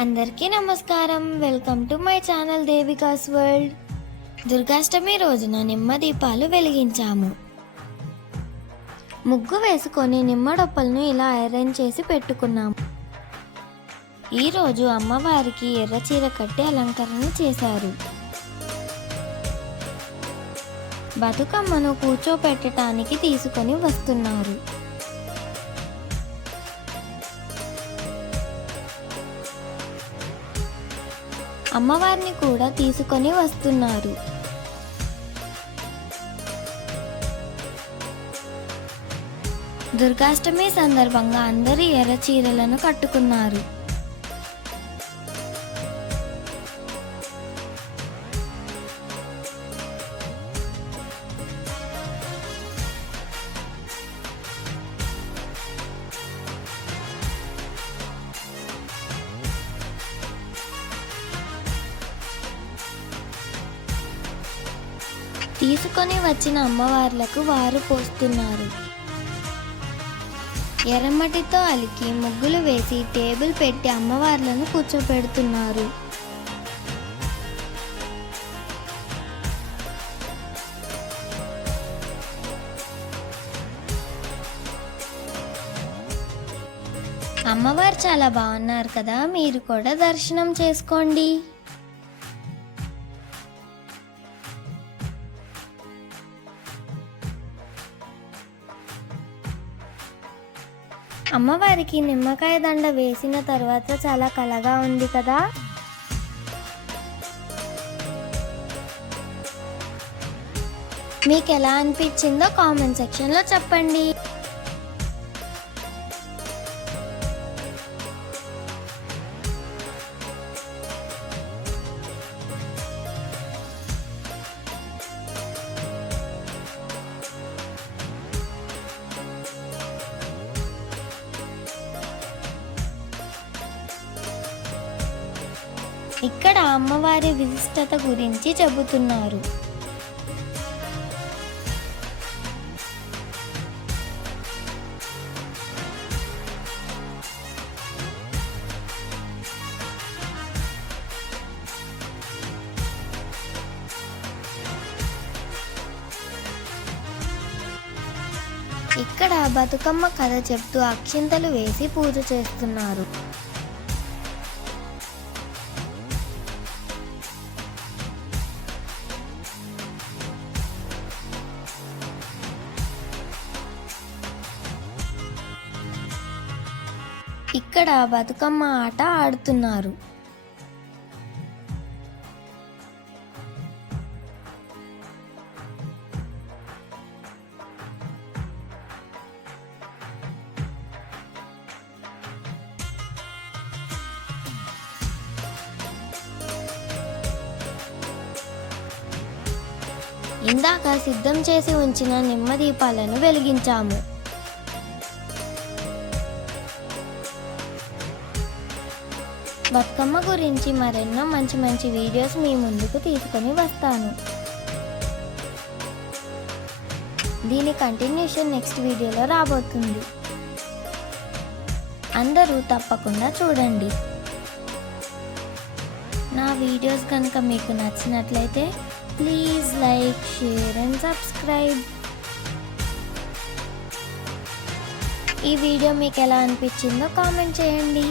అందరికీ నమస్కారం. Welcome to my channel దేవికాస్ world. Durgashtami రోజున నిమ్మ దీపాలు వెలిగించాము. ముగ్గు వేసుకొని నిమ్మ డొప్పలను ఇలా ఐరన్ చేసి పెట్టుకున్నాము. ఈరోజు అమ్మవారికి ఎర్ర చీర కట్టి అలంకరణ చేశారు. బతుకమ్మను కూర్చోపెట్టడానికి తీసుకొని వస్తున్నారు. అమ్మవారిని కూడా తీసుకొని వస్తున్నారు. దుర్గాష్టమి సందర్భంగా అందరూ ఎర్ర చీరలను కట్టుకున్నారు. తీసుకొని వచ్చిన అమ్మవార్లకు వారు పోస్తున్నారు. ఎర్రమట్టితో అలికి ముగ్గులు వేసి టేబుల్ పెట్టి అమ్మవార్లను కూర్చోపెడుతున్నారు. అమ్మవారు చాలా బాగున్నారు కదా, మీరు కూడా దర్శనం చేసుకోండి. అమ్మవారికి నిమ్మకాయ దండ వేసిన తర్వాత చాలా కళగా ఉంది కదా. మీకు ఎలా అనిపించిందో కామెంట్ సెక్షన్లో చెప్పండి. ఇక్కడ అమ్మవారి విశిష్టత గురించి చెబుతున్నారు. ఇక్కడ బతుకమ్మ కథ చెప్తూ అక్షింతలు వేసి పూజ చేస్తున్నారు. ఇక్కడ బతుకమ్మ ఆట ఆడుతున్నారు. ఇందాక సిద్ధం చేసి ఉంచిన నిమ్మ దీపాలను వెలిగించాము. బతుకమ్మ గురించి మరెన్నో మంచి మంచి వీడియోస్ మీ ముందుకు తీసుకొని వస్తాను. దీని కంటిన్యూషన్ నెక్స్ట్ వీడియోలో రాబోతుంది. అందరూ తప్పకుండా చూడండి. నా వీడియోస్ కనుక మీకు నచ్చినట్లయితే please like, share and subscribe. ఈ వీడియో మీకు ఎలా అనిపించిందో కామెంట్ చేయండి.